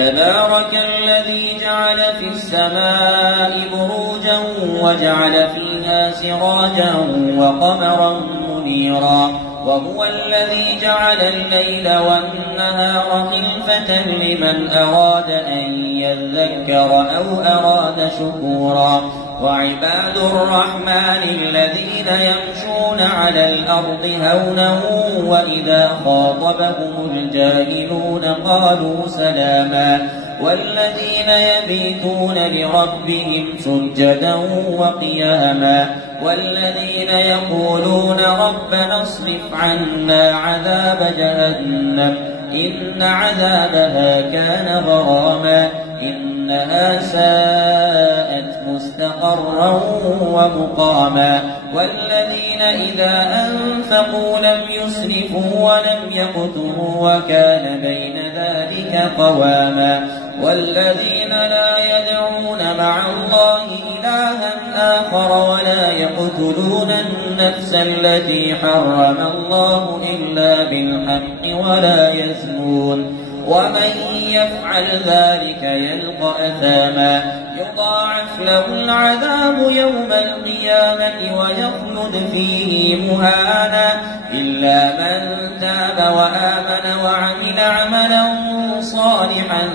تبارك الذي جعل في السماء بروجا وجعل فيها سراجا وقمرا منيرا وهو الذي جعل الليل والنهار خلفة لمن أراد أن يذكر أو أراد شكورا وعباد الرحمن الذين يمشون على الأرض هونا وإذا خاطبهم الجاهلون قالوا سلاما والذين يبيتون لربهم سجدا وقياما والذين يقولون ربنا اصرف عنا عذاب جهنم إن عذابها كان غراما إنها ساءت مستقرا ومقاما والذين إذا أنفقوا لم يسرفوا ولم يقتروا وكان بين ذلك قواما والذين لا يدعون مع الله إلها آخر ولا يقتلون النفس التي حرم الله إلا بالحق ولا يزنون ومن يفعل ذلك يلقى أثاما يضاعف له العذاب يوم القيامة ويخلد فيه مهانا إلا من تاب وآمن وعمل عملا صالحا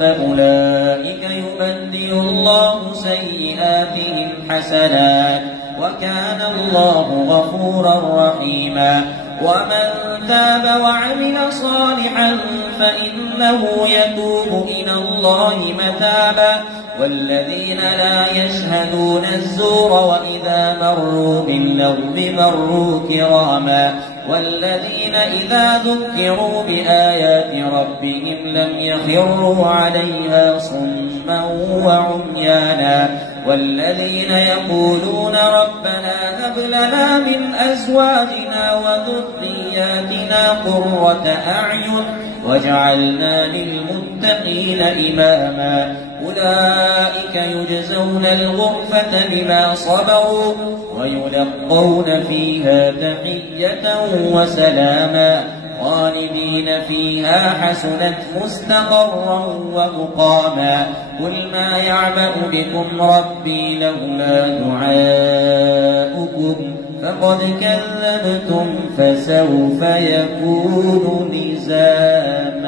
فأولئك يبدل الله سيئاتهم حسنات وكان الله غفورا رحيما ومن تاب وعمل صالحا فإنه يتوب إلى الله متابا والذين لا يشهدون الزور وإذا مروا باللغو مروا كراما والذين إذا ذكروا بآيات ربهم لم يخروا عليها صما وعميانا والذين يقولون ربنا هب لنا من أزواجنا وذرياتنا قرة أعين واجعلنا للمتقين إماما أولئك يجزون الغرفة بما صبروا ويلقون فيها تحية وسلاما خالدين فيها حسنت مستقرا ومقاما قل ما يعبأ بكم ربي لولا دعاؤكم فقد كذبتم فسوف يكون لزاما.